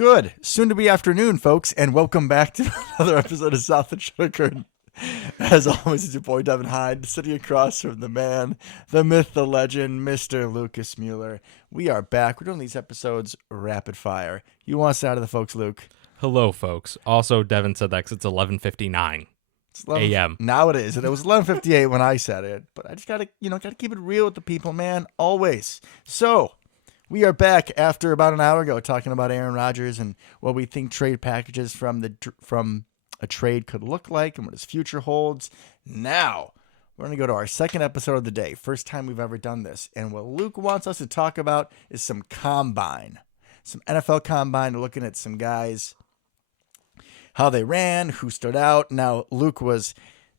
Good. Soon to be afternoon, folks, and welcome back to another episode of South and Sugar Curtain. As always, it's your boy Devin Hyde, sitting across from the man, the myth, the legend, Mr. Lucas Mueller. We are back. We're doing these episodes rapid fire. You want us out of the folks, Luke? Hello, folks. Also, Devin said that 'cause it's 11:59 a.m. Now it is, and it was 11:58 when I said it. But I just gotta keep it real with the people, man. Always. So we are back after about an hour ago talking about Aaron Rodgers and what we think trade packages from a trade could look like and what his future holds. Now, we're going to go to our second episode of the day. First time we've ever done this. And what Luke wants us to talk about is some combine. Some NFL combine, looking at some guys, how they ran, who stood out. Now, Luke was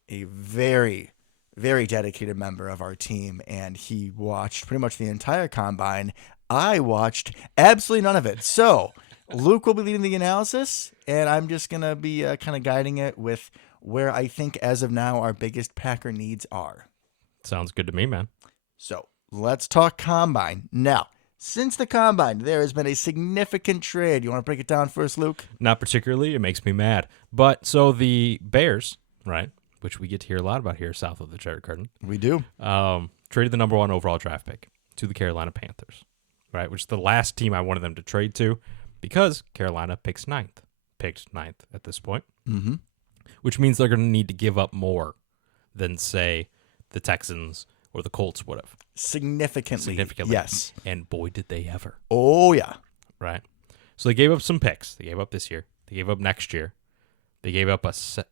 a very, very dedicated member of our team, and he watched pretty much the entire combine. I watched absolutely none of it. So Luke will be leading the analysis, and I'm just going to be kind of guiding it with where I think, as of now, our biggest Packer needs are. Sounds good to me, man. So let's talk combine. Now, since the combine, there has been a significant trade. You want to break it down first, Luke? Not particularly. It makes me mad. But so the Bears, right, which we get to hear a lot about here south of the Sugar Curtain. We do. Traded the number 1 overall draft pick to the Carolina Panthers, right, which is the last team I wanted them to trade to because Carolina picked ninth at this point, which means they're going to need to give up more than, say, the Texans or the Colts would have. Significantly. Yes. And boy, did they ever. Oh, yeah. Right. So they gave up some picks. They gave up this year. They gave up next year. They gave up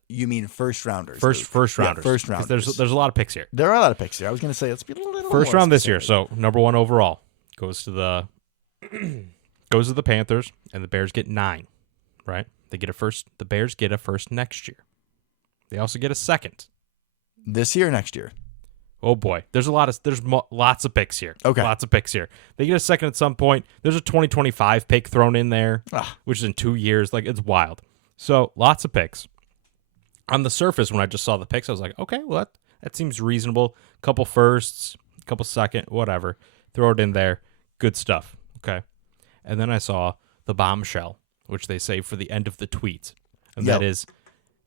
You mean first rounders? First rounders. Yeah, first rounders. There's a lot of picks here. There are a lot of picks here. I was going to say, let's be a little First more round this specific. year. So number 1 overall goes to the Panthers, and the Bears get 9. Right. They get a first. The Bears get a first next year. They also get a second. This year or next year? Oh boy, there's lots of picks here. Okay, lots of picks here. They get a second at some point. There's a 2025 pick thrown in there, which is in 2 years. Like, it's wild. So lots of picks. On the surface, when I just saw the picks, I was like, okay, well that seems reasonable. Couple firsts, couple second, whatever. Throw it in there. Good stuff. Okay, and then I saw the bombshell, which they say for the end of the tweet, and that is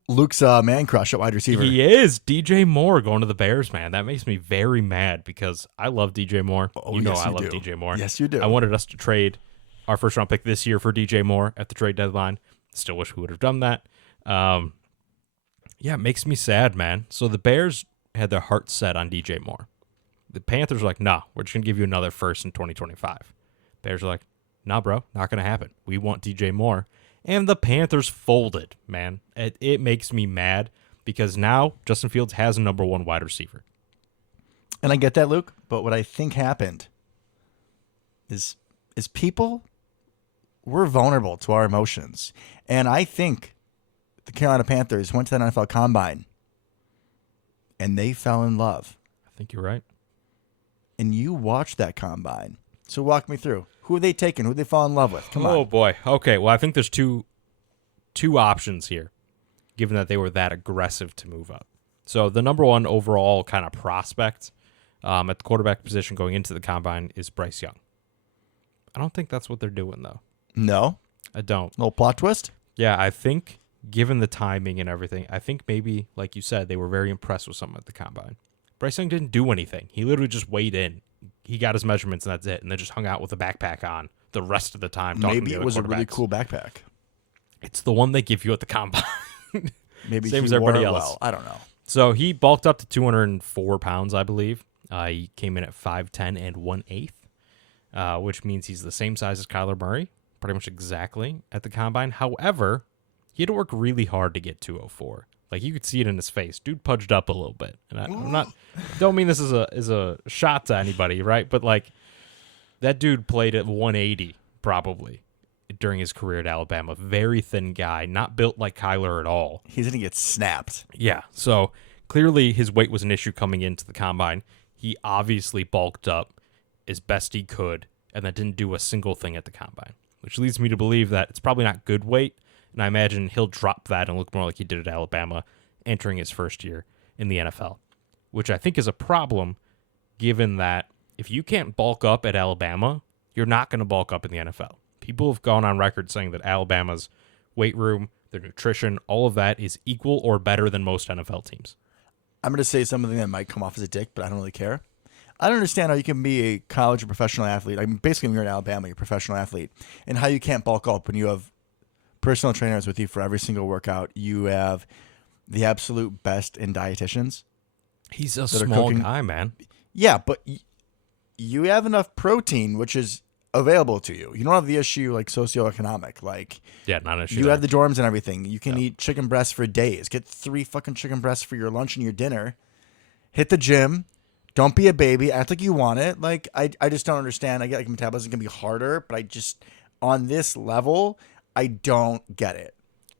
Luke's man crush at wide receiver. He is. DJ Moore going to the Bears, man. That makes me very mad because I love DJ Moore. Oh, you know yes, I you love do. DJ Moore. Yes, you do. I wanted us to trade our first round pick this year for DJ Moore at the trade deadline. Still wish we would have done that. Yeah, it makes me sad, man. So the Bears had their heart set on DJ Moore. The Panthers were like, nah, we're just going to give you another first in 2025. Bears are like, nah, bro, not going to happen. We want DJ Moore. And the Panthers folded, man. It makes me mad because now Justin Fields has a number 1 wide receiver. And I get that, Luke, but what I think happened is people were vulnerable to our emotions. And I think the Carolina Panthers went to that NFL Combine and they fell in love. I think you're right. And you watched that Combine. So walk me through. Who are they taking? Who did they fall in love with? Come on. Oh, boy. Okay, well, I think there's two options here, given that they were that aggressive to move up. So the number 1 overall kind of prospect at the quarterback position going into the Combine is Bryce Young. I don't think that's what they're doing, though. No? I don't. Little plot twist? Yeah, I think, given the timing and everything, I think maybe, like you said, they were very impressed with someone at the Combine. Bryce Young didn't do anything. He literally just weighed in. He got his measurements, and that's it, and then just hung out with a backpack on the rest of the time. Maybe it was a really cool backpack. It's the one they give you at the Combine. Maybe same he as everybody wore it else. well. I don't know. So he bulked up to 204 pounds, I believe. He came in at 5'10 and 1/8, which means he's the same size as Kyler Murray, pretty much exactly at the Combine. However, he had to work really hard to get 204. Like, you could see it in his face. Dude pudged up a little bit. And don't mean this is a shot to anybody, right? But, like, that dude played at 180 probably during his career at Alabama. Very thin guy, not built like Kyler at all. He's going to get snapped. Yeah, so clearly his weight was an issue coming into the Combine. He obviously bulked up as best he could and then didn't do a single thing at the Combine, which leads me to believe that it's probably not good weight. And I imagine he'll drop that and look more like he did at Alabama entering his first year in the NFL, which I think is a problem given that if you can't bulk up at Alabama, you're not going to bulk up in the NFL People have gone on record saying that Alabama's weight room, their nutrition, all of that is equal or better than most NFL teams. I'm going to say something that might come off as a dick, but I don't really care. I don't understand how you can be a college or professional athlete. I mean, basically, when you're in Alabama, you're a professional athlete, and how you can't bulk up when you have personal trainers with you for every single workout. You have the absolute best in dietitians. He's a small guy, man. Yeah, but you have enough protein, which is available to you. You don't have the issue like socioeconomic. Like, yeah, not an issue. You have the dorms and everything. You can eat chicken breasts for days. Get 3 fucking chicken breasts for your lunch and your dinner. Hit the gym. Don't be a baby. Act like you want it. Like, I just don't understand. I get like metabolism can be harder, but I just, on this level, I don't get it.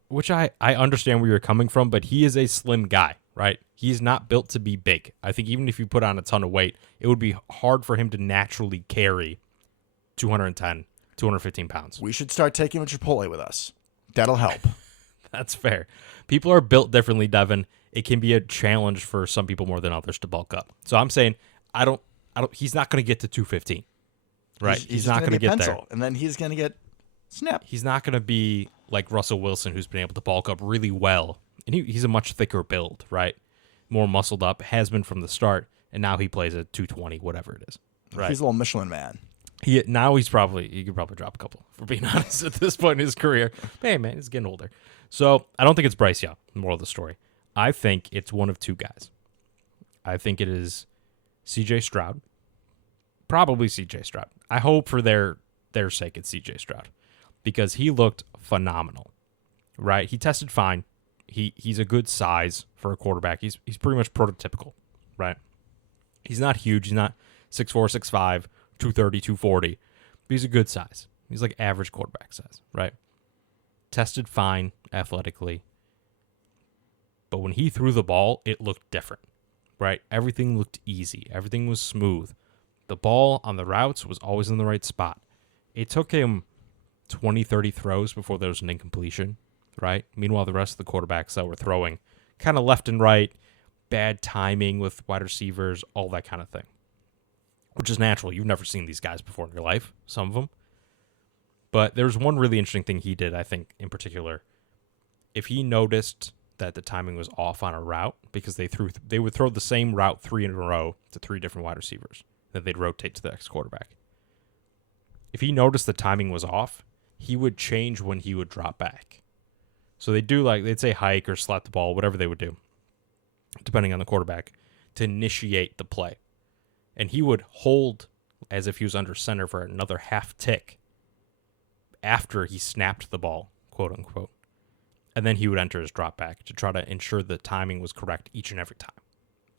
Which I understand where you're coming from, but he is a slim guy, right? He's not built to be big. I think even if you put on a ton of weight, it would be hard for him to naturally carry 210, 215 pounds. We should start taking him to Chipotle with us. That'll help. That's fair. People are built differently, Devin. It can be a challenge for some people more than others to bulk up. So I'm saying he's not going to get to 215. Right? He's not going to get there. And then he's going to get snapped. He's not going to be like Russell Wilson, who's been able to bulk up really well. And he's a much thicker build, right? More muscled up, has been from the start, and now he plays at 220, whatever it is. Right? He's a little Michelin man. He could probably drop a couple, for being honest, at this point in his career. But hey, man, he's getting older. So I don't think it's Bryce Young, moral of the story. I think it's one of two guys. I think it is C.J. Stroud. Probably C.J. Stroud. I hope for their sake it's C.J. Stroud. Because he looked phenomenal, right? He tested fine. He's a good size for a quarterback. He's pretty much prototypical, right? He's not huge. He's not 6'4", 6'5", 230, 240. But he's a good size. He's like average quarterback size, right? Tested fine athletically. But when he threw the ball, it looked different, right? Everything looked easy. Everything was smooth. The ball on the routes was always in the right spot. It took him 20, 30 throws before there was an incompletion, right? Meanwhile, the rest of the quarterbacks that were throwing kind of left and right, bad timing with wide receivers, all that kind of thing, which is natural. You've never seen these guys before in your life, some of them. But there's one really interesting thing he did, I think, in particular. If he noticed that the timing was off on a route, because they would throw the same route 3 in a row to 3 different wide receivers, that they'd rotate to the next quarterback. If he noticed the timing was off, he would change when he would drop back. So they'd say hike or slap the ball, whatever they would do, depending on the quarterback, to initiate the play. And he would hold as if he was under center for another half tick after he snapped the ball, quote unquote. And then he would enter his drop back to try to ensure the timing was correct each and every time.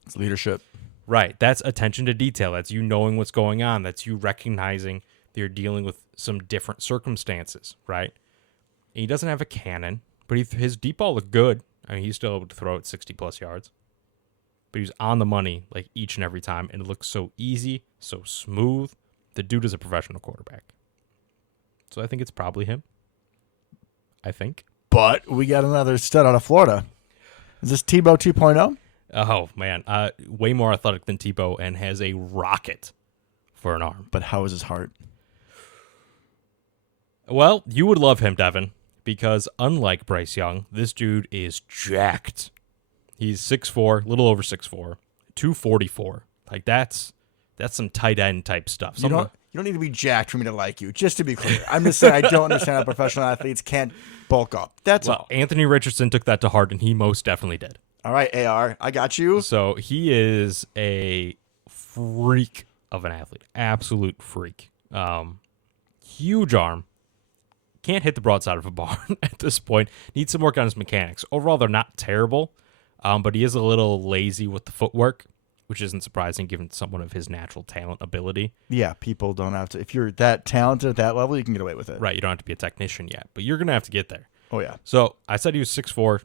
It's leadership. Right. That's attention to detail. That's you knowing what's going on. That's you recognizing that you're dealing with some different circumstances, right? And he doesn't have a cannon, but his deep ball looked good. I mean, he's still able to throw it 60-plus yards. But he was on the money like each and every time, and it looked so easy, so smooth. The dude is a professional quarterback. So I think it's probably him. I think. But we got another stud out of Florida. Is this Tebow 2.0? Oh, man. Way more athletic than Tebow and has a rocket for an arm. But how is his heart? Well, you would love him, Devin, because unlike Bryce Young, this dude is jacked. He's 6'4", a little over 6'4", 244. Like, that's some tight end type stuff. You don't need to be jacked for me to like you, just to be clear. I'm just saying I don't understand how professional athletes can't bulk up. That's all. Anthony Richardson took that to heart, and he most definitely did. All right, AR, I got you. So he is a freak of an athlete. Absolute freak. Huge arm. Can't hit the broadside of a barn at this point. Needs some work on his mechanics. Overall, they're not terrible, but he is a little lazy with the footwork, which isn't surprising given someone of his natural talent ability. Yeah, people don't have to. If you're that talented at that level, you can get away with it. Right, you don't have to be a technician yet, but you're going to have to get there. Oh, yeah. So I said he was 6'4",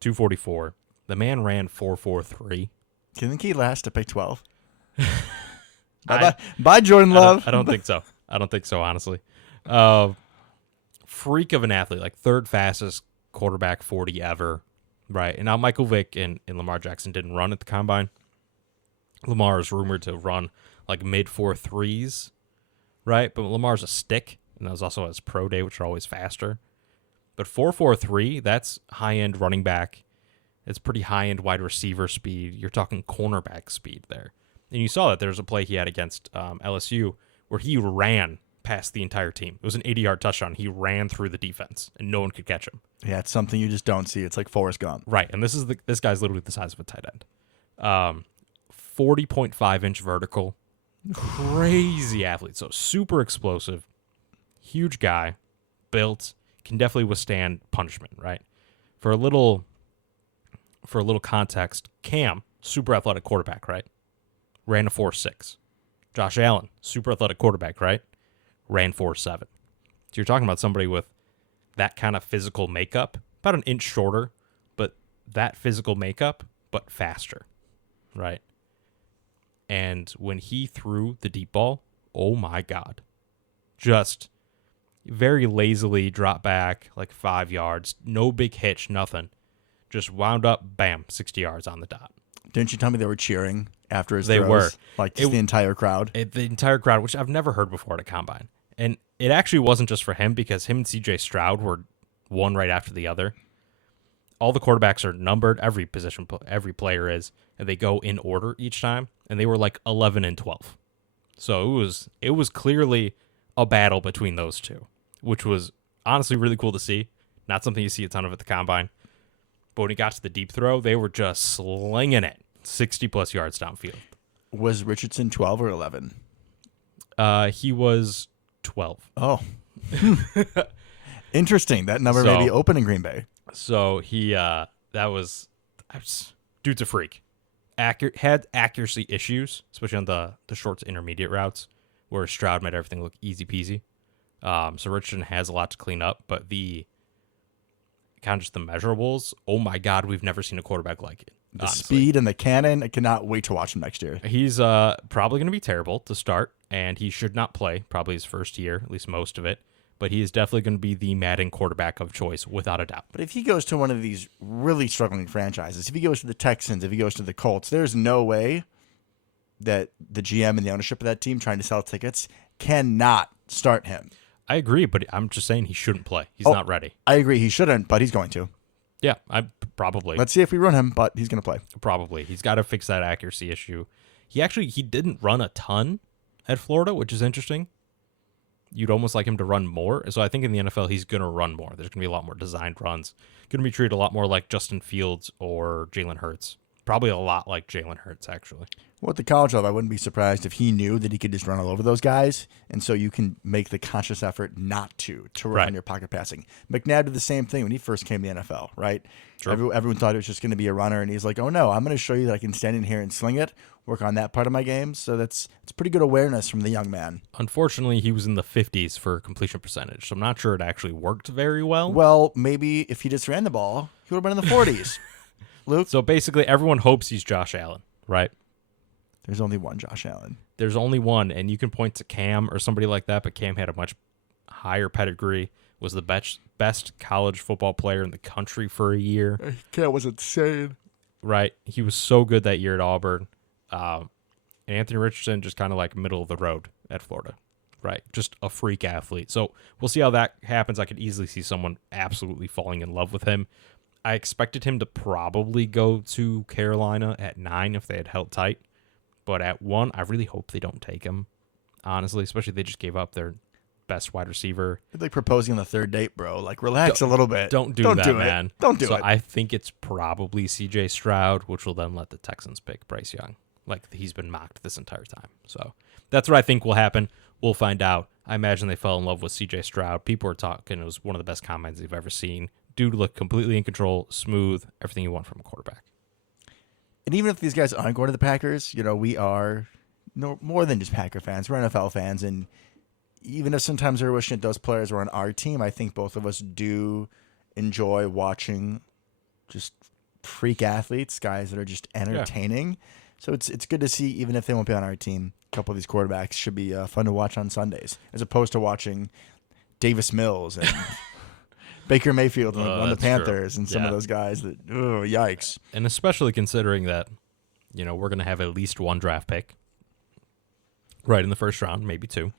244. The man ran 4.43. Do you think he lasts to pick 12? Bye, Jordan Love. I don't think so. I don't think so, honestly. Freak of an athlete, like third fastest quarterback 40 ever, right? And now Michael Vick and Lamar Jackson didn't run at the combine. Lamar is rumored to run like mid 4.3s, right? But Lamar's a stick, and that was also his pro day, which are always faster. But 4.43, that's high-end running back. It's pretty high-end wide receiver speed. You're talking cornerback speed there. And you saw that there was a play he had against LSU where he ran past the entire team. It was an 80-yard touchdown. He ran through the defense, and no one could catch him. Yeah, it's something you just don't see. It's like Forrest Gump. Right, and this guy's literally the size of a tight end. 40.5-inch vertical. Crazy athlete. So super explosive. Huge guy. Built. Can definitely withstand punishment, right? For a little context, Cam, super athletic quarterback, right? Ran a 4.6. Josh Allen, super athletic quarterback, right? Ran 4.7. So you're talking about somebody with that kind of physical makeup, about an inch shorter, but that physical makeup, but faster, right? And when he threw the deep ball, oh my God. Just very lazily dropped back like 5 yards. No big hitch, nothing. Just wound up, bam, 60 yards on the dot. Didn't you tell me they were cheering after his They throws? were. Like just the entire crowd? The entire crowd, which I've never heard before at a combine. And it actually wasn't just for him because him and C.J. Stroud were one right after the other. All the quarterbacks are numbered. Every position, every player is. And they go in order each time. And they were like 11 and 12. So it was clearly a battle between those two, which was honestly really cool to see. Not something you see a ton of at the combine. But when he got to the deep throw, they were just slinging it 60-plus yards downfield. Was Richardson 12 or 11? He was 12. Oh. Interesting. That number may be open in Green Bay. So he, dude's a freak. Had accuracy issues, especially on the short to intermediate routes, where Stroud made everything look easy peasy. So Richardson has a lot to clean up, but the kind of just the measurables, oh my God, we've never seen a quarterback like it. The honestly. speed and the cannon, I cannot wait to watch him next year. He's probably going to be terrible to start, and he should not play probably his first year, at least most of it. But he is definitely going to be the Madden quarterback of choice, without a doubt. But if he goes to one of these really struggling franchises, if he goes to the Texans, if he goes to the Colts, there's no way that the GM and the ownership of that team trying to sell tickets cannot start him. I agree, but I'm just saying he shouldn't play. He's not ready. I agree he shouldn't, but he's going to. Yeah, I probably. Let's see if we run him, but he's going to play. Probably. He's got to fix that accuracy issue. He didn't run a ton at Florida, which is interesting. You'd almost like him to run more. So I think in the NFL, he's going to run more. There's going to be a lot more designed runs. Going to be treated a lot more like Justin Fields or Jalen Hurts. Probably a lot like Jalen Hurts, actually. Well, at the college level, I wouldn't be surprised if he knew that he could just run all over those guys, and so you can make the conscious effort not to work on your pocket passing. McNabb did the same thing when he first came to the NFL, right? Sure. Everyone thought it was just going to be a runner, and he's like, oh, no, I'm going to show you that I can stand in here and sling it, work on that part of my game. So it's pretty good awareness from the young man. Unfortunately, he was in the 50s for completion percentage, so I'm not sure it actually worked very well. Well, maybe if he just ran the ball, he would have been in the 40s. Luke? So basically, everyone hopes he's Josh Allen, right? There's only one Josh Allen. There's only one, and you can point to Cam or somebody like that, but Cam had a much higher pedigree, was the best college football player in the country for a year. Cam was insane. Right. He was so good that year at Auburn. And Anthony Richardson just kind of like middle of the road at Florida. Right. Just a freak athlete. So we'll see how that happens. I could easily see someone absolutely falling in love with him. I expected him to probably go to Carolina at 9 if they had held tight. But at 1, I really hope they don't take him, honestly, especially if they just gave up their best wide receiver. It's like proposing on the third date, bro. Like, relax a little bit. Don't do that, man. Don't do it. So I think it's probably C.J. Stroud, which will then let the Texans pick Bryce Young. Like, he's been mocked this entire time. So that's what I think will happen. We'll find out. I imagine they fell in love with C.J. Stroud. People were talking. It was one of the best combines they've ever seen. Dude looked completely in control, smooth, everything you want from a quarterback. And even if these guys aren't going to the Packers, we are more than just Packer fans. We're NFL fans. And even if sometimes we're wishing that those players were on our team, I think both of us do enjoy watching just freak athletes, guys that are just entertaining. Yeah. So it's good to see, even if they won't be on our team, a couple of these quarterbacks should be fun to watch on Sundays, as opposed to watching Davis Mills and Baker Mayfield on the Panthers and some of those guys that, yikes. And especially considering that, we're going to have at least one draft pick right in the first round, maybe 2.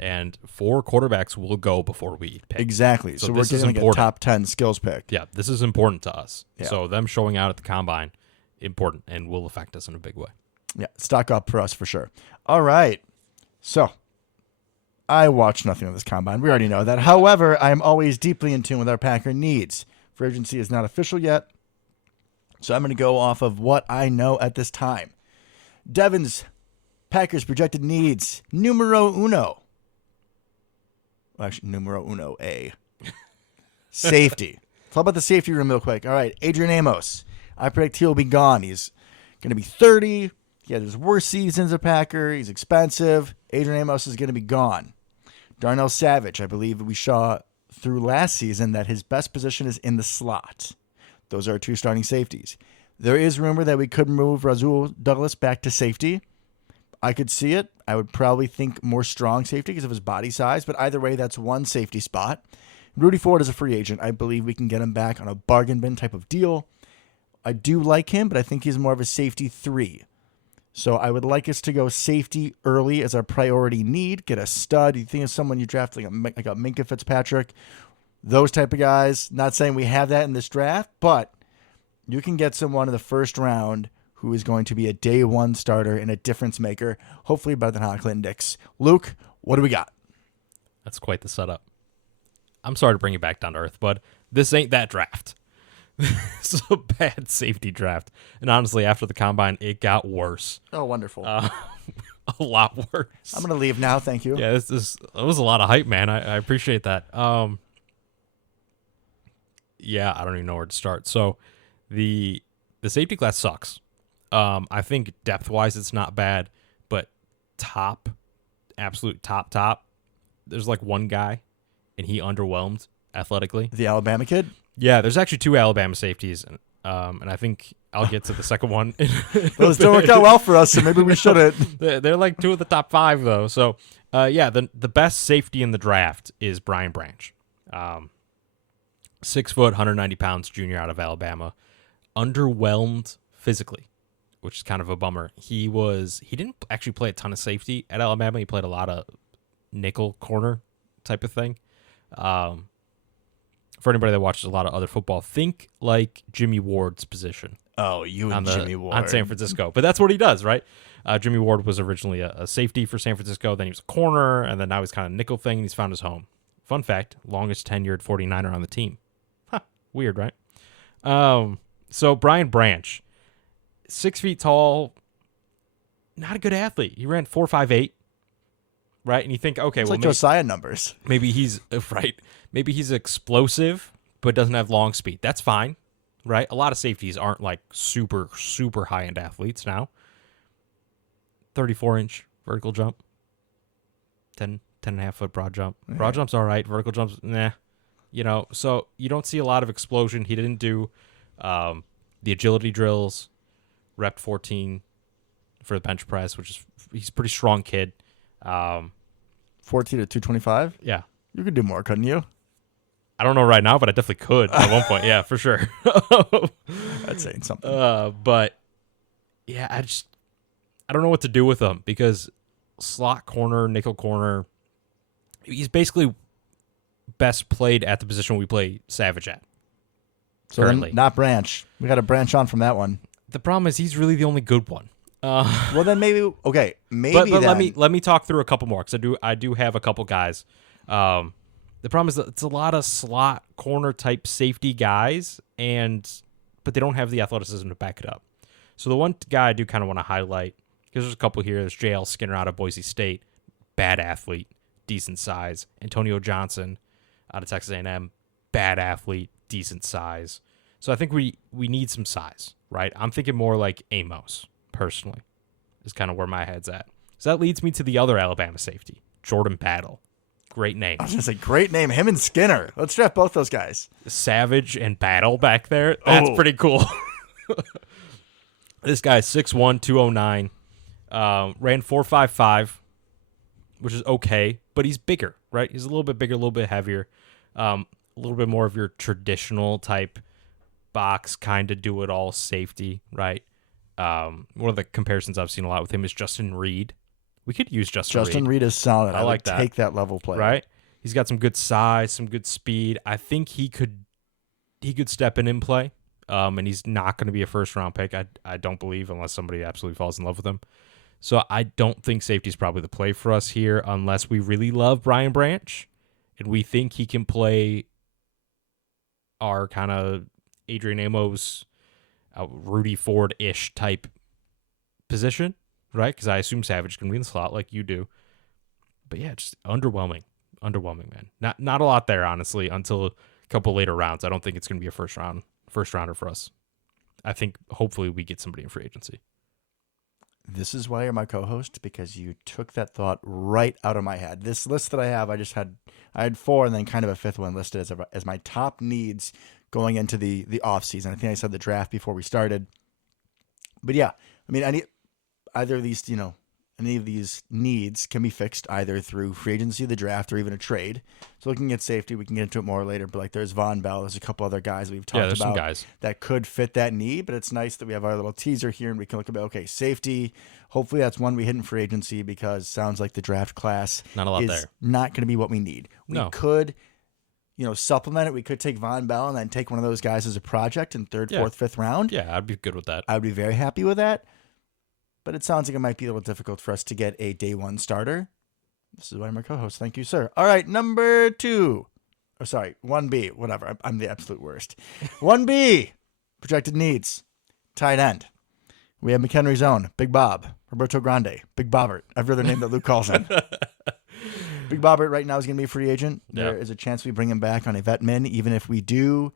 And 4 quarterbacks will go before we pick. Exactly. So we're this is getting like a important. top 10 skills pick. Yeah, this is important to us. Yeah. So them showing out at the combine, important, and will affect us in a big way. Yeah, stock up for us for sure. All right. So I watched nothing of this combine. We already know that. However, I'm always deeply in tune with our Packer needs. Free agency is not official yet, so I'm going to go off of what I know at this time. Devin's Packers projected needs, numero uno. Well, actually, numero uno A. Safety. Talk about the safety room real quick. All right, Adrian Amos. I predict he'll be gone. He's going to be 30. He had his worst season as a Packer. He's expensive. Adrian Amos is going to be gone. Darnell Savage, I believe we saw through last season that his best position is in the slot. Those are our 2 starting safeties. There is rumor that we could move Rasul Douglas back to safety. I could see it. I would probably think more strong safety because of his body size, but either way, that's one safety spot. Rudy Ford is a free agent. I believe we can get him back on a bargain bin type of deal. I do like him, but I think he's more of a safety 3. So I would like us to go safety early as our priority need. Get a stud. You think of someone you draft like a Minkah Fitzpatrick, those type of guys. Not saying we have that in this draft, but you can get someone in the first round who is going to be a day 1 starter and a difference maker, hopefully better than Clinton Dix. Luke, what do we got? That's quite the setup. I'm sorry to bring you back down to earth, but this ain't that draft. This is a bad safety draft. And honestly, after the combine, it got worse. Oh, wonderful. A lot worse. I'm going to leave now. Thank you. Yeah, it was a lot of hype, man. I appreciate that. Yeah, I don't even know where to start. So the safety class sucks. I think depth-wise it's not bad, but absolute top, there's like one guy, and he underwhelmed athletically. The Alabama kid? Yeah, there's actually 2 Alabama safeties, and I think I'll get to the second one. Those don't work out well for us, so maybe we shouldn't. They're like 2 of the top 5, though. So, yeah, the best safety in the draft is Brian Branch. 6 foot, 190 pounds, junior out of Alabama. Underwhelmed physically, which is kind of a bummer. He didn't actually play a ton of safety at Alabama. He played a lot of nickel corner type of thing. For anybody that watches a lot of other football, think like Jimmy Ward's position. Oh, you and Jimmy Ward. On San Francisco. But that's what he does, right? Jimmy Ward was originally a safety for San Francisco. Then he was a corner, and then now he's kind of nickel thing, and he's found his home. Fun fact, longest tenured 49er on the team. Huh, weird, right? So Brian Branch, 6 feet tall, not a good athlete. He ran 4.58, right? And you think, okay, it's well, like Josiah numbers. Maybe he's right. Maybe he's explosive, but doesn't have long speed. That's fine, right? A lot of safeties aren't like super, super high-end athletes now. 34-inch vertical jump, 10.5 foot broad jump. Broad jump's all right. Vertical jump's, nah. So you don't see a lot of explosion. He didn't do the agility drills, rep 14 for the bench press, which is he's a pretty strong kid. 14 to 225? Yeah. You could do more, couldn't you? I don't know right now, but I definitely could at one point. Yeah, for sure. That's saying something. But yeah, I don't know what to do with him because slot corner, nickel corner, he's basically best played at the position we play Savage at. So then not Branch. We got to branch on from that one. The problem is he's really the only good one. Well, then maybe okay, maybe. But then. let me talk through a couple more because I do have a couple guys. The problem is that it's a lot of slot corner type safety guys, but they don't have the athleticism to back it up. So the one guy I do kind of want to highlight because there's a couple here. There's J.L. Skinner out of Boise State, bad athlete, decent size. Antonio Johnson out of Texas A&M, bad athlete, decent size. So I think we need some size, right? I'm thinking more like Amos, personally, is kind of where my head's at. So that leads me to the other Alabama safety, Jordan Battle. Great name. I was going to say, great name. Him and Skinner. Let's draft both those guys. Savage and Battle back there. That's pretty cool. This guy is 6'1", 209. Ran 4.55, which is okay, but he's bigger, right? He's a little bit bigger, a little bit heavier. A little bit more of your traditional type box, kind of do-it-all safety, right? One of the comparisons I've seen a lot with him is Justin Reed We could use Justin Justin Reed is solid. I like would that. take that level player. Right? He's got some good size, some good speed. I think he could step in and play. And he's not going to be a first-round pick, I don't believe, unless somebody absolutely falls in love with him. So I don't think safety is probably the play for us here unless we really love Brian Branch and we think he can play our kind of Adrian Amos, Rudy Ford-ish type position, right? Because I assume Savage can be in the slot like you do. But yeah, just underwhelming, man. Not a lot there, honestly, until a couple later rounds. I don't think it's going to be a first rounder for us. I think hopefully we get somebody in free agency. This is why you're my co-host, because you took that thought right out of my head. This list that I have, I had 4 and then kind of a 5th one listed as my top needs going into the offseason. I think I said the draft before we started. But yeah, I mean, I need either of these, any of these needs can be fixed either through free agency, the draft, or even a trade. So looking at safety, we can get into it more later, but like there's Von Bell, there's a couple other guys we've talked there's about some guys that could fit that need, but it's nice that we have our little teaser here and we can look about, okay, safety, hopefully that's one we hit in free agency because sounds like the draft class not a lot is there. Not going to be what we need. We could, supplement it. We could take Von Bell and then take one of those guys as a project in 3rd, 4th, 5th round. Yeah, I'd be good with that. I would be very happy with that. But it sounds like it might be a little difficult for us to get a day 1 starter. This is why I'm our co-host. Thank you, sir. All right, number 2. Oh, sorry, 1B. Whatever. I'm the absolute worst. 1B, projected needs. Tight end. We have McHenry's own, Big Bob. Roberto Grande, Big Bobbert. Every other name that Luke calls him. Big Bobbert right now is going to be a free agent. There is a chance we bring him back on a vet min. Even if we do,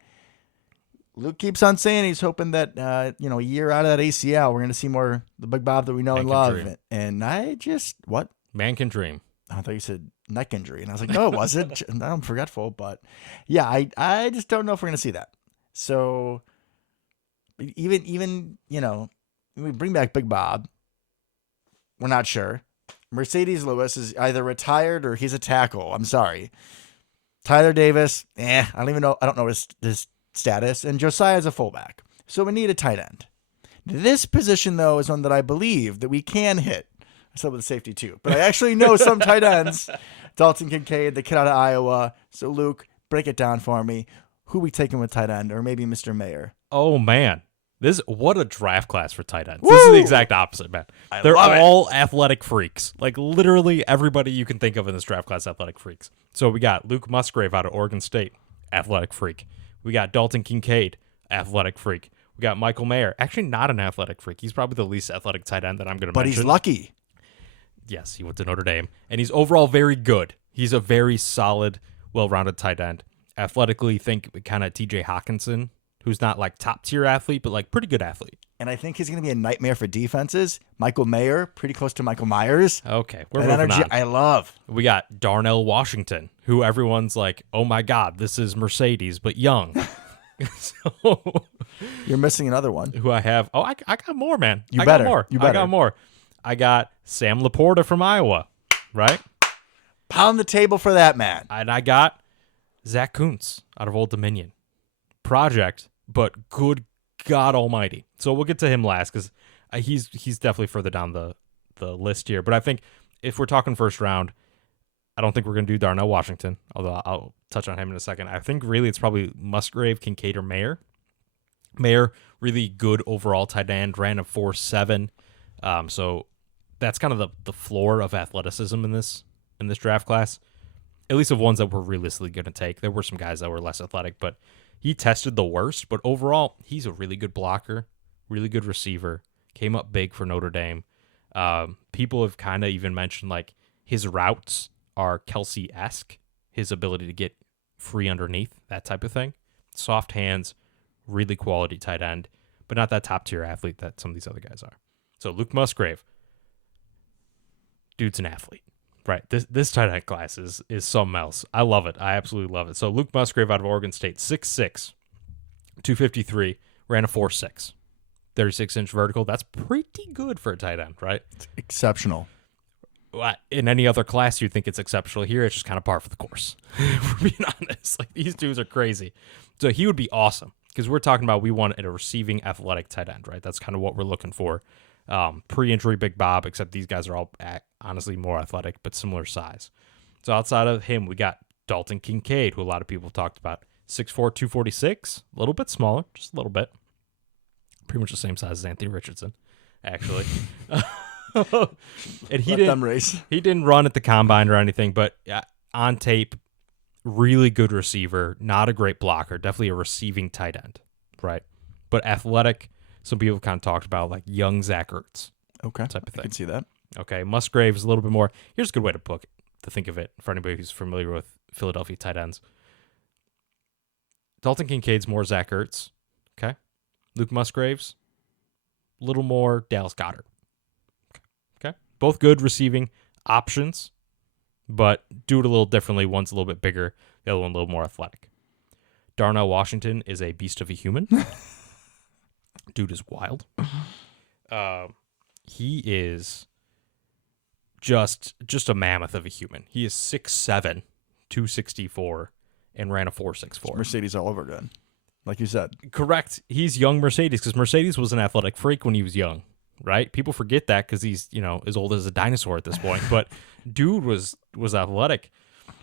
Luke keeps on saying he's hoping that, a year out of that ACL, we're going to see more the Big Bob that we know and love. And I just, what? Man can dream. I thought you said neck injury. And I was like, no, it wasn't. I'm forgetful. But yeah, I just don't know if we're going to see that. So even, we bring back Big Bob. We're not sure. Mercedes Lewis is either retired or he's a tackle. I'm sorry. Tyler Davis, I don't know his status, and Josiah is a fullback. So we need a tight end. This position, though, is one that I believe that we can hit. I said with safety, too. But I actually know some tight ends. Dalton Kincaid, the kid out of Iowa. So, Luke, break it down for me. Who we taking with tight end, or maybe Mr. Mayer? Oh, man. What a draft class for tight ends. Woo! This is the exact opposite, man. They're love all athletic freaks. Like, literally everybody you can think of in this draft class, athletic freaks. So we got Luke Musgrave out of Oregon State, athletic freak. We got Dalton Kincaid, athletic freak. We got Michael Mayer, actually not an athletic freak. He's probably the least athletic tight end that I'm going to mention. But he's lucky. Yes, he went to Notre Dame. And he's overall very good. He's a very solid, well-rounded tight end. Athletically, think kind of TJ Hawkinson, who's not like top-tier athlete, but like pretty good athlete. And I think he's going to be a nightmare for defenses. Michael Mayer, pretty close to Michael Myers. Okay, we're that moving energy on. I love. We got Darnell Washington, who everyone's like, oh my God, this is Mercedes, but young. So, you're missing another one. Who I have. Oh, I got more, man. You better. I got more. I got Sam Laporta from Iowa, right? Pound the table for that man. And I got Zach Kuntz out of Old Dominion. Project, but good God almighty. So we'll get to him last because he's definitely further down the list here. But I think if we're talking first round, I don't think we're going to do Darnell Washington, although I'll touch on him in a second. I think really it's probably Musgrave, Kincaid, or Mayer. Mayer, really good overall tight end, ran a 4.7. So that's kind of the floor of athleticism in this draft class, at least of ones that we're realistically going to take. There were some guys that were less athletic, but he tested the worst. But overall, he's a really good blocker, really good receiver, came up big for Notre Dame. People have kind of even mentioned like his routes are Kelsey-esque, his ability to get free underneath, that type of thing. Soft hands, really quality tight end, but not that top-tier athlete that some of these other guys are. So Luke Musgrave, dude's an athlete, right? This tight end class is something else. I love it. I absolutely love it. So Luke Musgrave out of Oregon State, 6'6", 253, ran a 4.6, 36-inch vertical. That's pretty good for a tight end, right? It's exceptional. In any other class, you'd think it's exceptional. Here, it's just kind of par for the course. We're being honest. Like, these dudes are crazy. So he would be awesome because we're talking about we want a receiving athletic tight end, right? That's kind of what we're looking for. Pre-injury Big Bob, except these guys are all honestly more athletic, but similar size. So outside of him, we got Dalton Kincaid, who a lot of people talked about. 6'4", 246, a little bit smaller, just a little bit. Pretty much the same size as Anthony Richardson, actually. And Let them race. he didn't run at the combine or anything, but on tape, really good receiver, not a great blocker, definitely a receiving tight end, right? But athletic, some people kind of talked about like young Zach Ertz. Okay, type of thing. I can see that. Okay, Musgrave's a little bit more. Here's a good way to think of it for anybody who's familiar with Philadelphia tight ends. Dalton Kincaid's more Zach Ertz. Okay. Luke Musgrave's a little more Dallas Goedert. Okay. Both good receiving options, but do it a little differently. One's a little bit bigger, the other one a little more athletic. Darnell Washington is a beast of a human. Dude is wild. He is just a mammoth of a human. He is 6'7", 264, and ran a 4.64. Mercedes all over again, like you said. Correct. He's young Mercedes, because Mercedes was an athletic freak when he was young, right? People forget that because he's, as old as a dinosaur at this point. But dude was athletic.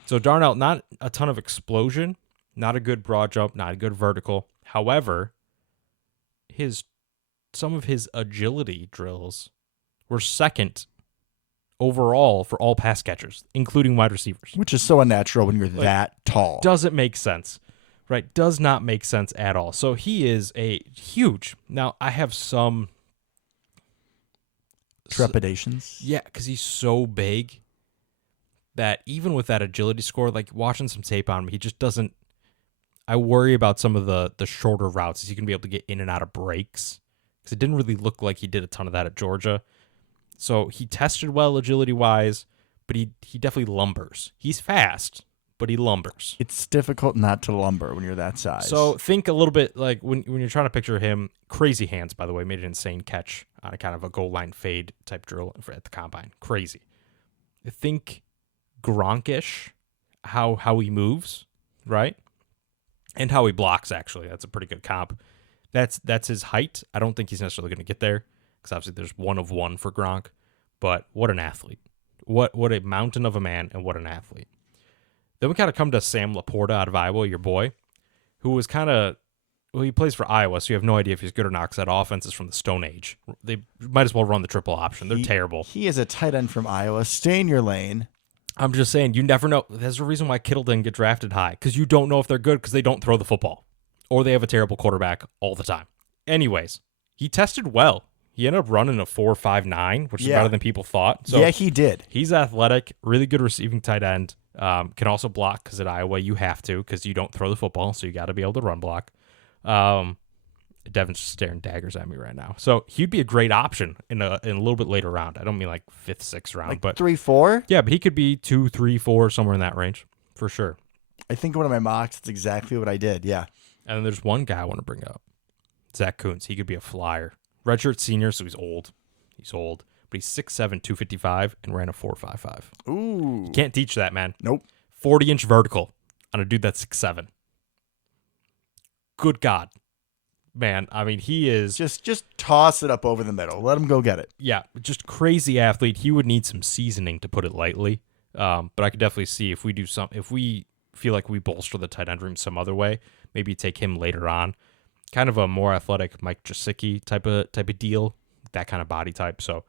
So Darnell, not a ton of explosion, not a good broad jump, not a good vertical. However, some of his agility drills were second overall for all pass catchers, including wide receivers. Which is so unnatural when you're that tall. Doesn't make sense, right? Does not make sense at all. So he is a huge. Now, I have some trepidations. Yeah, because he's so big that even with that agility score, like watching some tape on him, he just doesn't. I worry about some of the shorter routes. Is he going to be able to get in and out of breaks? Because it didn't really look like he did a ton of that at Georgia. So he tested well agility-wise, but he definitely lumbers. He's fast, but he lumbers. It's difficult not to lumber when you're that size. So think a little bit like when you're trying to picture him. Crazy Hands, by the way, made an insane catch on a kind of a goal line fade type drill at the combine. Crazy. Think Gronkish, how he moves, right? And how he blocks, actually. That's a pretty good comp. That's his height. I don't think he's necessarily going to get there, because obviously there's one of one for Gronk. But what an athlete. What a mountain of a man, and what an athlete. Then we kind of come to Sam Laporta out of Iowa, your boy, who was he plays for Iowa, so you have no idea if he's good or not, because that offense is from the Stone Age. They might as well run the triple option. They're terrible. He is a tight end from Iowa. Stay in your lane. I'm just saying, you never know. There's a reason why Kittle didn't get drafted high, because you don't know if they're good because they don't throw the football, or they have a terrible quarterback all the time. Anyways, he tested well. He ended up running a 4.59, which is better than people thought. So yeah, he did. He's athletic, really good receiving tight end. Can also block, because at Iowa you have to, because you don't throw the football, so you got to be able to run block. Devin's just staring daggers at me right now. So he'd be a great option in a little bit later round. I don't mean like 5th, 6th round, like but 3-4. Yeah, but he could be 2, 3, 4, somewhere in that range for sure. I think one of my mocks, that's exactly what I did. Yeah. And then there's one guy I want to bring up, Zach Kuntz. He could be a flyer. Redshirt senior, so he's old. But he's 6'7", 255, and ran a 4.55. Ooh. You can't teach that, man. Nope. 40-inch vertical on a dude that's 6'7". Good God. Man, I mean, he is... Just toss it up over the middle. Let him go get it. Yeah, just crazy athlete. He would need some seasoning, to put it lightly. But I could definitely see if we feel like we bolster the tight end room some other way, maybe take him later on. Kind of a more athletic Mike Gesicki type of deal, that kind of body type. So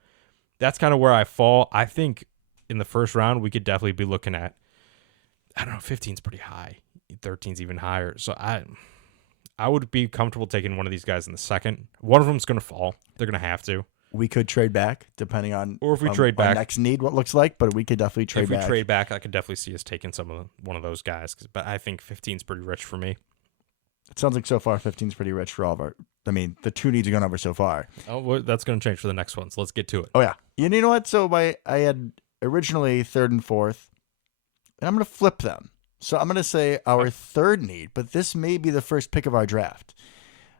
that's kind of where I fall. I think in the first round, we could definitely be looking at, I don't know, 15's pretty high. 13's even higher. So I would be comfortable taking one of these guys in the second. One of them's going to fall. They're going to have to. We could trade back, depending on or if we trade back, our next need, what looks like, but we could definitely trade back. If we trade back, I could definitely see us taking one of those guys. But I think 15's pretty rich for me. It sounds like so far 15's pretty rich for all of our... I mean, the two needs are gone over so far. Oh, well, that's going to change for the next one, so let's get to it. Oh, yeah. You know what? So I had originally 3rd and 4th, and I'm going to flip them. So I'm going to say our third need, but this may be the first pick of our draft.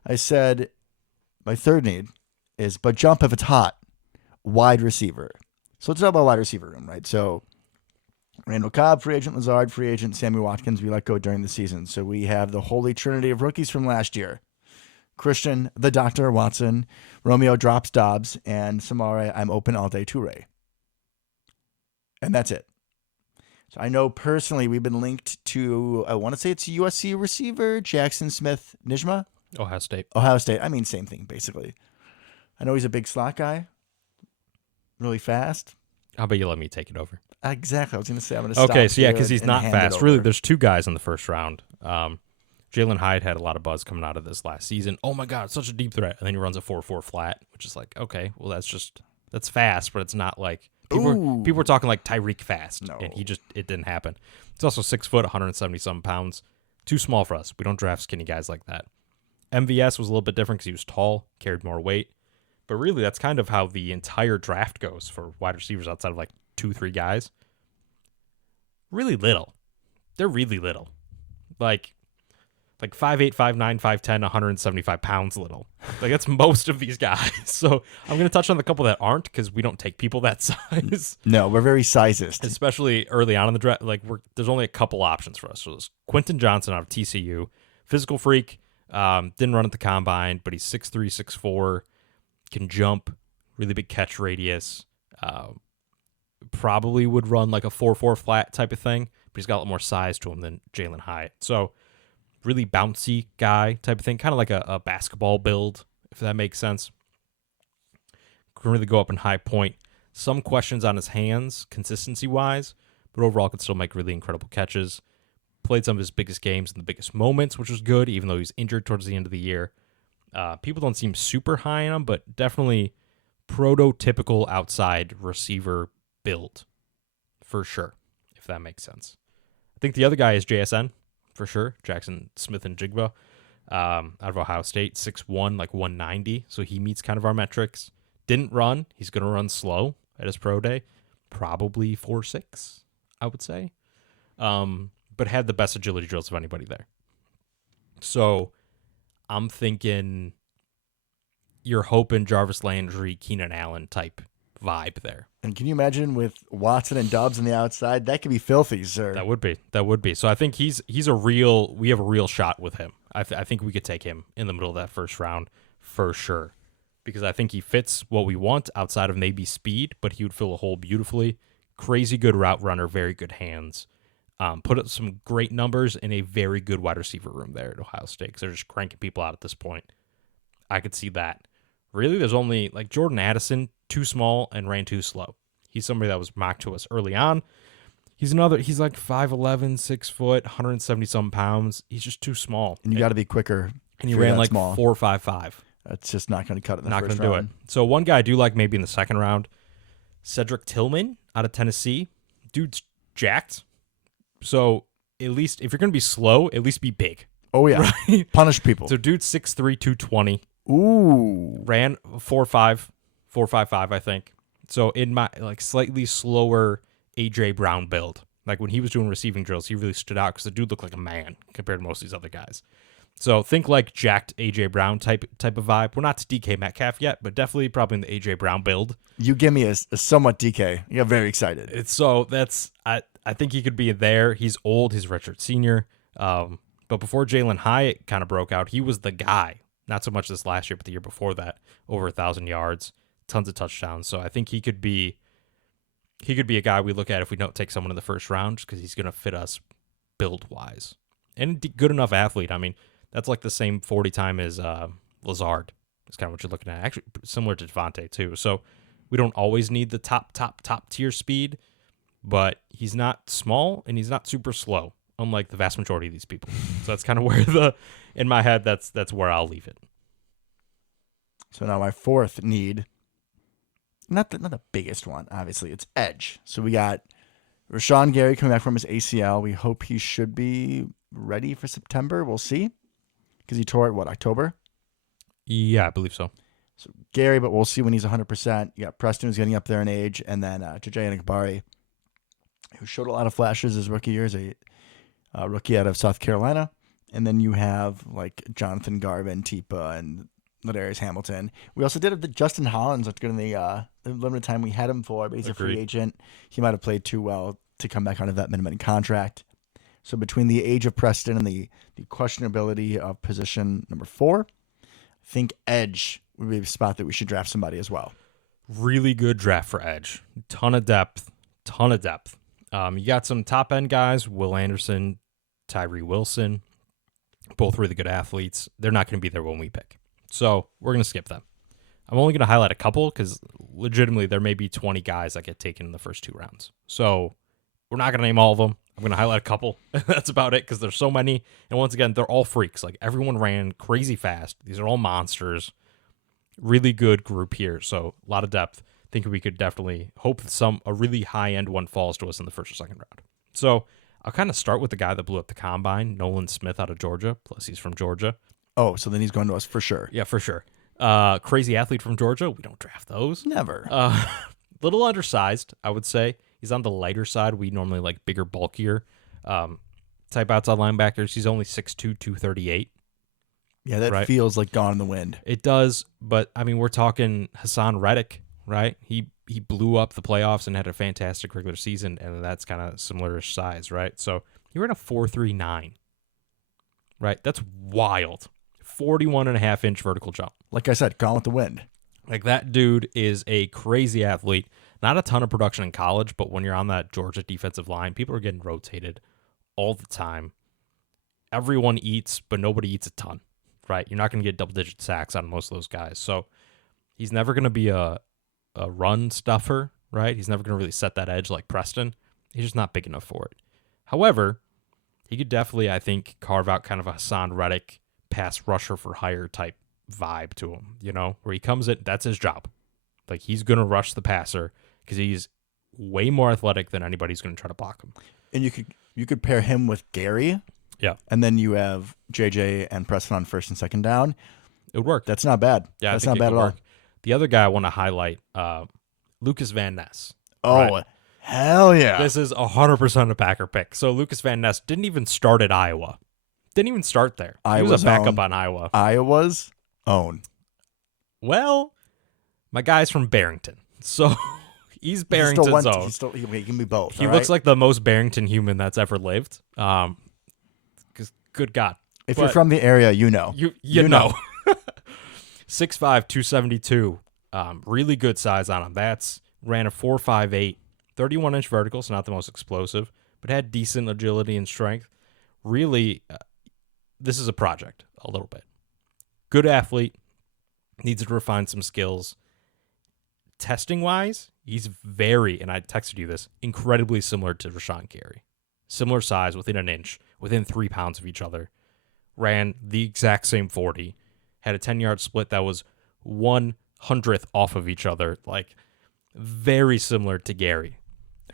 I said my third need is, but jump if it's hot, wide receiver. So let's talk about wide receiver room, right? So Randall Cobb, free agent, Lazard, free agent, Sammy Watkins, we let go during the season. So we have the holy trinity of rookies from last year. Christian, the Dr. Watson, Romeo drops Dobbs, and Samare, I'm open all day Toure. And that's it. So I know personally we've been linked to, I want to say it's USC receiver, Jackson Smith Nijma. Ohio State. Ohio State. I mean, same thing, basically. I know he's a big slot guy, really fast. How about you let me take it over? Exactly. I was going to say I'm going to stop. Okay, so yeah, because here he's and not hand it fast. Really, over. there's two guys in the first round. Jalen Hyde had a lot of buzz coming out of this last season. Oh my God, such a deep threat. And then he runs a 4.4 flat, which is like, okay, well, that's fast, but it's not like people were talking like Tyreek fast. No. And it didn't happen. He's also 6 foot, 170 some pounds. Too small for us. We don't draft skinny guys like that. MVS was a little bit different because he was tall, carried more weight. But really, that's kind of how the entire draft goes for wide receivers outside of like 2-3 guys. Really little. They're really little. Like 5'8", 5'9", 5'10", 175 pounds little. Like, that's most of these guys. So I'm going to touch on the couple that aren't because we don't take people that size. No, we're very sizist. Especially early on in the draft. Like, there's only a couple options for us. So there's Quentin Johnson out of TCU. Physical freak. Didn't run at the combine, but he's 6'3", 6'4", can jump, really big catch radius. Probably would run like a 4.4 flat type of thing, but he's got a lot more size to him than Jalen Hyatt. So really bouncy guy type of thing, kind of like a basketball build, if that makes sense. Can really go up in high point. Some questions on his hands, consistency-wise, but overall could still make really incredible catches. Played some of his biggest games in the biggest moments, which was good, even though he was injured towards the end of the year. People don't seem super high on him, but definitely prototypical outside receiver build, for sure, if that makes sense. I think the other guy is JSN, for sure, Jackson Smith and Jigba, out of Ohio State, 6'1", like 190, so he meets kind of our metrics. Didn't run. He's going to run slow at his pro day, probably 4.6, I would say, but had the best agility drills of anybody there. So I'm thinking you're hoping Jarvis Landry, Keenan Allen type vibe there. And can you imagine with Watson and Dobbs on the outside? That could be filthy, sir. That would be. So I think we have a real shot with him. I think we could take him in the middle of that first round for sure, because I think he fits what we want outside of maybe speed, but he would fill a hole beautifully. Crazy good route runner, very good hands. Put up some great numbers in a very good wide receiver room there at Ohio State because they're just cranking people out at this point. I could see that. Really, there's only like Jordan Addison, too small and ran too slow. He's somebody that was mocked to us early on. He's like 5'11", 6 foot, 170 some pounds. He's just too small. And you got to be quicker. And he ran like 4.55. That's just not going to cut it in the not first going to round. do it. So one guy I do like maybe in the second round, Cedric Tillman out of Tennessee. Dude's jacked. So at least if you're going to be slow, at least be big. Oh, yeah. Right? Punish people. So dude's 6'3", 220. Ooh. Ran 4.55, I think. So in my like slightly slower AJ Brown build, like when he was doing receiving drills, he really stood out because the dude looked like a man compared to most of these other guys. So think like jacked AJ Brown type of vibe. We're not to DK Metcalf yet, but definitely probably in the AJ Brown build. You give me a somewhat DK. You got very excited. I think he could be there. He's old. He's Richard Senior. But before Jalen Hyatt kind of broke out, he was the guy. Not so much this last year, but the year before that, over 1,000 yards, tons of touchdowns. So I think he could be a guy we look at if we don't take someone in the first round, just because he's going to fit us build wise and good enough athlete. I mean, that's like the same 40 time as Lazard. That's kind of what you're looking at. Actually, similar to Devontae too. So we don't always need the top tier speed, but he's not small and he's not super slow, unlike the vast majority of these people. So that's kind of where in my head, that's where I'll leave it. So now my fourth need, not the biggest one, obviously, it's edge. So we got Rashawn Gary coming back from his ACL. We hope he should be ready for September. We'll see. Because he tore it, October? Yeah, I believe so. So Gary, but we'll see when he's 100%. You got Preston, who's getting up there in age, and then Jajay Anikbari, who showed a lot of flashes his rookie year as a rookie out of South Carolina. And then you have like Jonathan Garvin, Tipa, and Ladarius Hamilton. We also did have the Justin Hollins looked good in the limited time we had him for, but he's a free agent. He might have played too well to come back onto that minimum contract. So between the age of Preston and the questionability of position number 4, think edge would be a spot that we should draft somebody as well. Really good draft for edge. Ton of depth. You got some top end guys, Will Anderson, Tyree Wilson, both really good athletes. They're not going to be there when we pick. So we're going to skip them. I'm only going to highlight a couple because legitimately there may be 20 guys that get taken in the first 2 rounds. So we're not going to name all of them. I'm going to highlight a couple. That's about it because there's so many. And once again, they're all freaks. Like everyone ran crazy fast. These are all monsters. Really good group here. So a lot of depth. Think we could definitely hope a really high end one falls to us in the first or second round. So I'll kind of start with the guy that blew up the combine, Nolan Smith out of Georgia. Plus he's from Georgia. Oh, so then he's going to us for sure. Yeah, for sure. Crazy athlete from Georgia. We don't draft those. Never. Little undersized, I would say. He's on the lighter side. We normally like bigger, bulkier type outside linebackers. He's only 6'2", 238. Yeah, that feels like Gone in the Wind. It does, but I mean, we're talking Hassan Reddick, right? He blew up the playoffs and had a fantastic regular season, and that's kind of similar size, right? So he ran a 4.39, right? That's wild. 41.5-inch vertical jump. Like I said, Gone with the Wind. Like that dude is a crazy athlete. Not a ton of production in college, but when you're on that Georgia defensive line, people are getting rotated all the time. Everyone eats, but nobody eats a ton, right? You're not going to get double-digit sacks on most of those guys. So he's never going to be a run stuffer, right? He's never going to really set that edge like Preston. He's just not big enough for it. However, he could definitely, I think, carve out kind of a Hassan Reddick pass rusher for hire type vibe to him, you know, where he comes in, that's his job. Like he's going to rush the passer because he's way more athletic than anybody's going to try to block him. And you could pair him with Gary. Yeah. And then you have JJ and Preston on first and second down. It would work. That's not bad. Yeah, that's not bad at all. The other guy I want to highlight, Lucas Van Ness. Oh, right? Hell yeah. This is 100% a Packer pick. So Lucas Van Ness didn't even start at Iowa. Didn't even start there. He was a backup on Iowa. Iowa's own. Well, my guy's from Barrington. So he's Barrington's own. He can be both. He looks like the most Barrington human that's ever lived. Because good God. If you're from the area, you know. You know. 6'5", 272. Really good size on him. Ran a 4.58, 31-inch vertical, so not the most explosive, but had decent agility and strength. Really, this is a project a little bit. Good athlete, needs to refine some skills. Testing-wise, he's very, and I texted you this, incredibly similar to Rashawn Gary. Similar size, within an inch, within 3 pounds of each other. Ran the exact same 40. Had a 10-yard split that was 1/100th off of each other. Like, very similar to Gary,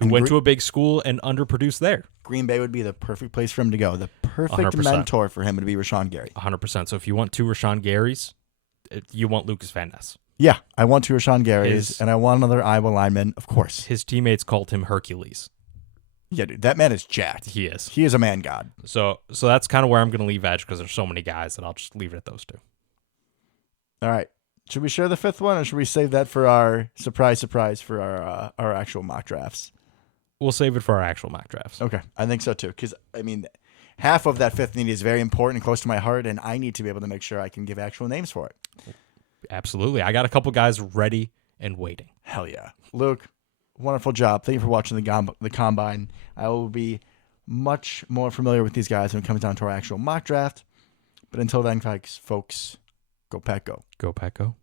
who went to a big school and underproduced there. Green Bay would be the perfect place for him to go. The perfect 100%. mentor for him to be Rashawn Gary. 100%. So if you want 2 Rashawn Garys, you want Lucas Van Ness. Yeah, I want 2 Rashawn Garys, and I want another Iowa lineman, of course. His teammates called him Hercules. Yeah, dude, that man is jacked. He is. He is a man god. So that's kind of where I'm going to leave edge because there's so many guys that I'll just leave it at those 2. All right. Should we share the 5th one, or should we save that for our surprise for our actual mock drafts? We'll save it for our actual mock drafts. Okay, I think so too. Because I mean, half of that 5th need is very important and close to my heart, and I need to be able to make sure I can give actual names for it. Absolutely, I got a couple guys ready and waiting. Hell yeah, Luke! Wonderful job. Thank you for watching the combine. I will be much more familiar with these guys when it comes down to our actual mock draft. But until then, folks, go Pack Go. Go Pack Go.